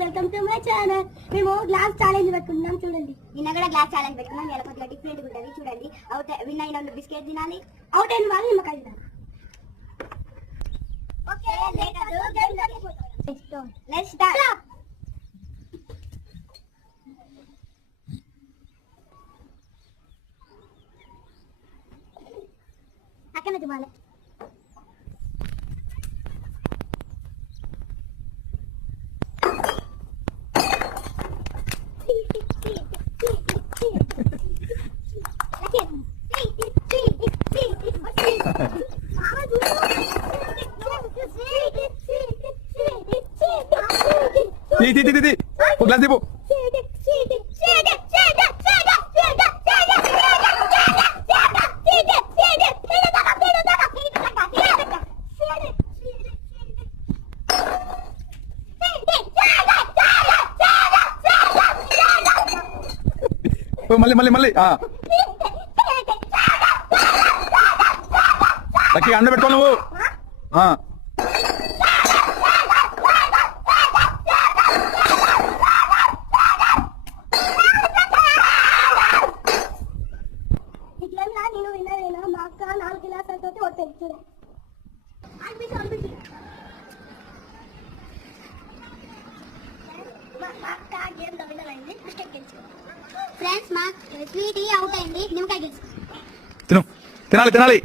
Welcome to my channel. మేము glass challenge పెట్టుకున్నాం చూడండి. నిన్న కూడా గ్లాస్ ఛాలెంజ్ పెట్టుకున్నాం. ఇలా కొద్దిగా డిఫరెంట్ ఉంటుంది చూడండి. అవుట్ విన్ అయిన వాళ్ళు బిస్కెట్ తినాలి, అవుట్ అయిన వాళ్ళు నిమ్మకాయ తినాలి. Okay let's start. అక్కడ తినాలి. ఒక గ్లాస్ ఇవ్వు. మళ్ళీ మళ్ళీ మళ్ళీ లక్కీ అండ పెట్టుకో నువ్వు. నేను విన్నదేనా మా అక్క 4 గ్లాసులతో కొట్టేది చూడండి. ఫ్రెండ్స్ మా స్వీటీ అవుట్ అయింది, నిమ్మకాయ గెలుచుకుంది. తినాలి తినాలి.